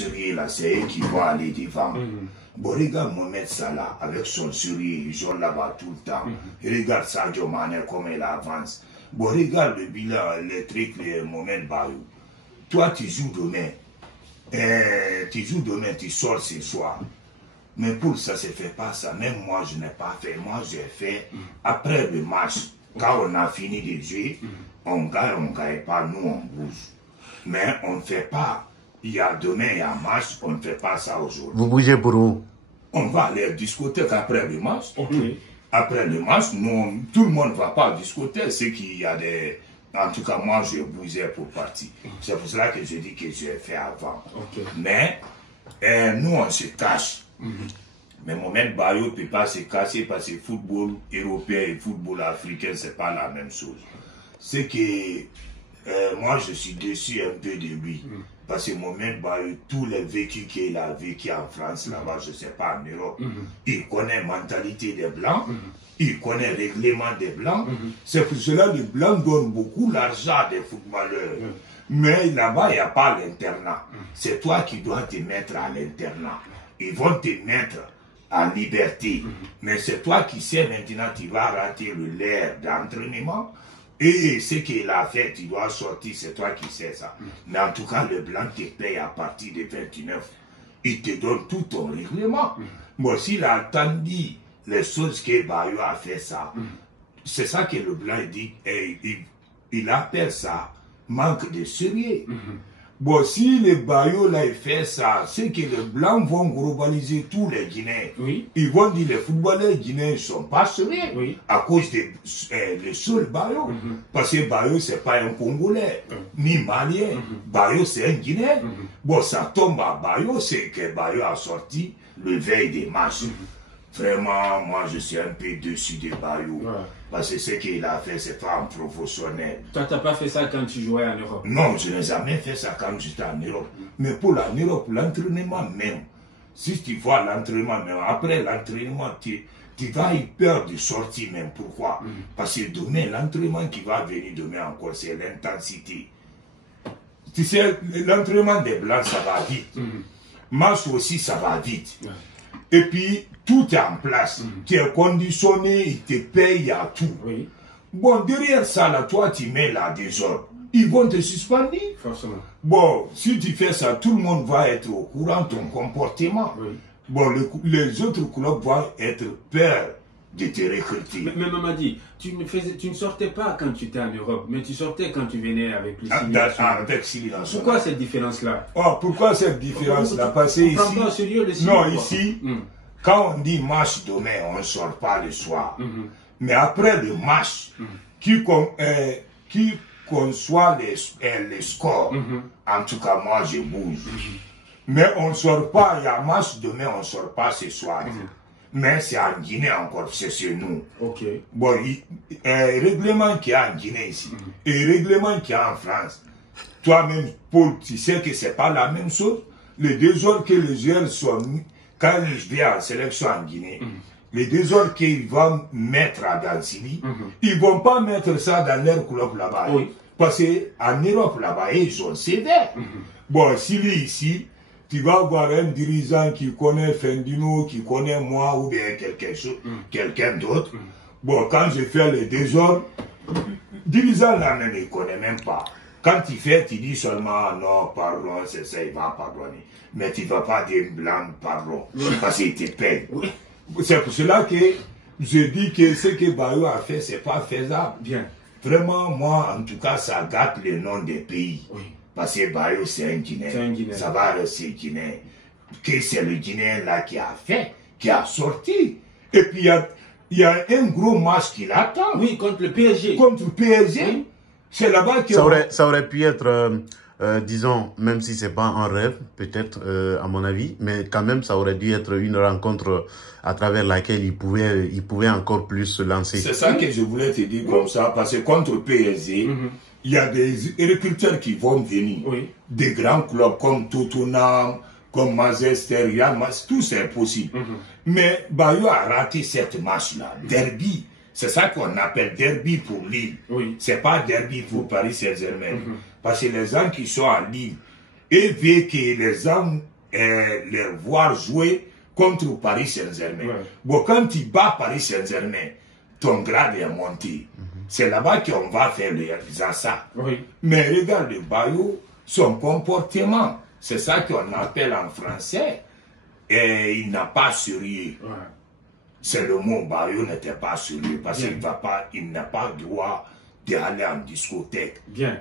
Sérieux là, c'est eux qui vont aller devant. Bon, regarde Mohamed Salah avec son sérieux, ils sont là-bas tout le temps. Regarde Sadio Mané comme il avance. Bon, regarde le bilan, les trucs, les Mohamed Bayou. Toi, tu joues demain. Tu sors ce soir. Mais pour ça, ça ne fait pas ça. Même moi, je n'ai pas fait. Moi, j'ai fait après le match. Quand on a fini de jouer, on gagne pas, nous, on bouge. Mais on ne fait pas. Il y a demain, il y a match, on ne fait pas ça aujourd'hui. Vous bougez pour où? On va aller à discothèque après le match. Après le match, nous, tout le monde ne va pas à discothèque. C'est qu'il y a des... En tout cas, moi, je bougeais pour partir. C'est pour cela que je dis que j'ai fait avant. Mais nous, on se cache. Mais Mohamed Bayo ne peut pas se cacher parce que le football européen et le football africain, ce n'est pas la même chose. C'est que moi, je suis déçu un peu de lui. Parce que Mohamed Bayo, tous les vécus qu'il a vécu en France, là-bas, je ne sais pas, en Europe, il connaît la mentalité des Blancs, il connaît le règlement des Blancs. C'est pour cela que les Blancs donnent beaucoup d'argent des footballeurs. Mais là-bas, il n'y a pas l'internat. C'est toi qui dois te mettre à l'internat. Ils vont te mettre en liberté. Mais c'est toi qui sais maintenant, tu vas rater l'air d'entraînement. Et ce qu'il a fait, tu dois sortir, c'est toi qui sais ça. Mais en tout cas, le Blanc te paye à partir de 29. Il te donne tout ton règlement. Moi, s'il a entendu les choses que Bayo a fait ça, c'est ça que le Blanc dit. Et il appelle ça manque de sérieux. Bon, si le Bayo là, il fait ça, c'est que les Blancs vont globaliser tous les Guinéens. Ils vont dire que les footballeurs guinéens ne sont pas sérieux à cause de le seul Bayo. Parce que Bayo, ce n'est pas un Congolais, ni Malien. Bayo, c'est un Guinéen. Bon, ça tombe à Bayo, c'est que Bayo a sorti le veille des matchs. Vraiment, moi, je suis un peu dessus de Bayo. Parce que ce qu'il a fait, c'est pas un professionnel. Toi, tu n'as pas fait ça quand tu jouais en Europe? Non, je n'ai jamais fait ça quand j'étais en Europe. Mais pour l'Europe, l'entraînement même, si tu vois l'entraînement même, après l'entraînement, tu vas y peur de sortir même. Pourquoi? Parce que demain, l'entraînement qui va venir demain encore, c'est l'intensité. Tu sais, l'entraînement des Blancs, ça va vite. Match aussi, ça va vite. Et puis, tout est en place. Tu es conditionné, ils te payent à tout. Bon, derrière ça, là, toi, tu mets la désordre. Ils vont te suspendre. Forcément. Bon, si tu fais ça, tout le monde va être au courant de ton comportement. Bon, les autres clubs vont être peur de te recruter. Mais Mamadi, tu ne sortais pas quand tu étais en Europe, mais tu sortais quand tu venais avec le Simulation. Avec Simulation. Pourquoi cette différence-là? Pourquoi cette différence-là? Parce que ici, non, ici, quand on dit match demain, on ne sort pas le soir. Mais après le match, qui conçoit les scores, en tout cas, moi, je bouge. Mais on ne sort pas, il y a match demain, on ne sort pas ce soir. Mais c'est en Guinée encore, c'est chez nous. Bon, règlement qu'il y a en Guinée ici, et règlement qu'il y a en France, toi-même, Paul, tu sais que ce n'est pas la même chose. Les désordres que les joueurs sont, quand ils viennent en sélection en Guinée, les désordres qu'ils vont mettre à Dansili, ils ne vont pas mettre ça dans leur club là-bas. Parce qu'en Europe là-bas, ils sont sévères. Bon, s'il est ici, tu vas voir un dirigeant qui connaît Fendino, qui connaît moi ou bien quelqu'un d'autre. Bon, quand je fais le désordre, le dirigeant là même, il ne connaît même pas. Quand tu fais, tu dis seulement non, pardon, c'est ça, il va pardonner. Mais tu ne vas pas dire blanc, pardon, parce qu'il te paye. C'est pour cela que je dis que ce que Bayo a fait, ce n'est pas faisable. Vraiment, moi, en tout cas, ça gâte le nom des pays. Parce que Bayo, c'est un Guinéen. Ça va rester Guinéen. Que c'est le Guinéen là qui a fait, qui a sorti. Et puis, il y a un gros match qui l'attend. Oui, contre le PSG. Contre le PSG. C'est là-bas que... Ça aurait pu être, disons, même si c'est pas un rêve, peut-être, à mon avis, mais quand même, ça aurait dû être une rencontre à travers laquelle il pouvait encore plus se lancer. C'est ça que je voulais te dire comme ça, parce que contre le PSG, il y a des recruteurs qui vont venir, des grands clubs comme Tottenham, comme Manchester, tout c'est possible. Mais Bayo a raté cette match-là, derby. C'est ça qu'on appelle derby pour Lille. C'est pas derby pour Paris Saint-Germain. Parce que les gens qui sont à Lille, et veut que les hommes les voir jouer contre Paris Saint-Germain. Ouais. Bon, quand tu bats Paris Saint-Germain, ton grade est monté. C'est là-bas qu'on va faire ça. Oui. Mais regarde le Bayo, son comportement, c'est ça qu'on appelle en français, et il n'a pas sérieux. Ouais. C'est le mot Bayo n'était pas sérieux parce qu'il n'a pas droit d'aller en discothèque. Bien.